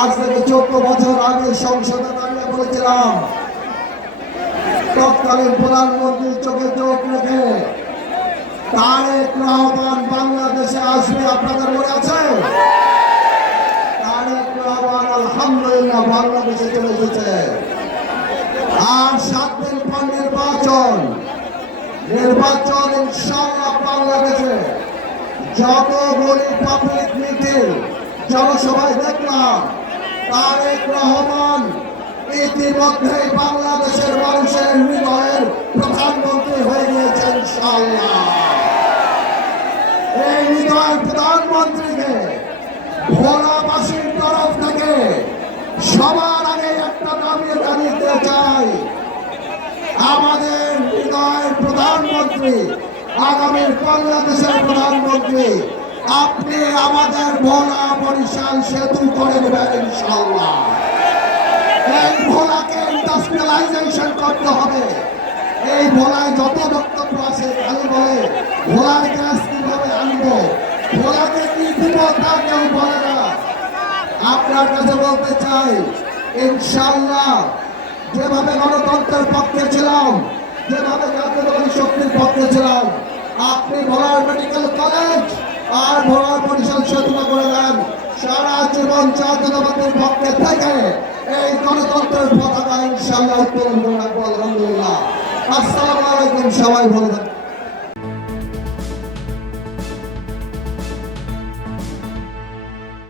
আজ থেকে 14 বছর আগে সংসদে দাঁড়িয়ে বলেছিলাম, তৎকালীন প্রধানমন্ত্রীর চোখে চোখ রেখে তারেক রহমান বাংলাদেশে আসবে। আপনাদের মনে আছে? তারেক রহমান আলহামদুলিল্লাহ বাংলাদেশে চলে এসেছে। আর 7 দিন পর নির্বাচন ইনশাআল্লাহ বাংলাদেশে যতগুলি পাবলিক মিটিং জনসভায় দেখলাম, তারেক রহমান ইতিমধ্যেই বাংলাদেশের মানুষের হৃদয়ের প্রধানমন্ত্রী হয়ে গিয়েছেন ইনশাআল্লাহ। এই হৃদয়ের প্রধানমন্ত্রীকে ভোলাবাসীর তরফ থেকে সবার আগে একটা দাবি জানিয়ে চাই, আমাদের হৃদয়ের প্রধানমন্ত্রী, আগামীর বাংলাদেশের প্রধানমন্ত্রী, আপনি আমাদের ভোলা বরিশাল সেতু করে দেবেন ইনশাআল্লাহ। এই ভোলাকে ইন্ডাস্ট্রিয়ালাইজেশন করতে হবে। এই ভোলায় যত বক্তব্য আছে খালি বলে ভোলার গ্যাস কিভাবে আনবো, ভোলাকে কি দিব তা কেউ বলে না। আপনার কাছে বলতে চাই, ইনশাআল্লাহ যেভাবে গণতন্ত্রের পক্ষে ছিলাম, যেভাবে জাতীয়তাবাদী শক্তির পক্ষে ছিলাম, আপনি ভোলার মেডিকেল কলেজ আর ভোলার বরিশাল সেতু করে দেন। সারা জীবন জাতীয়তাবাদীর পক্ষে থেকে এই গণতন্ত্রের পতাকা ইনশাআল্লাহ উত্তোলন করে রাখবো। আলহামদুলিল্লাহ। আসসালামু আলাইকুম, সবাই ভালো থাকবেন।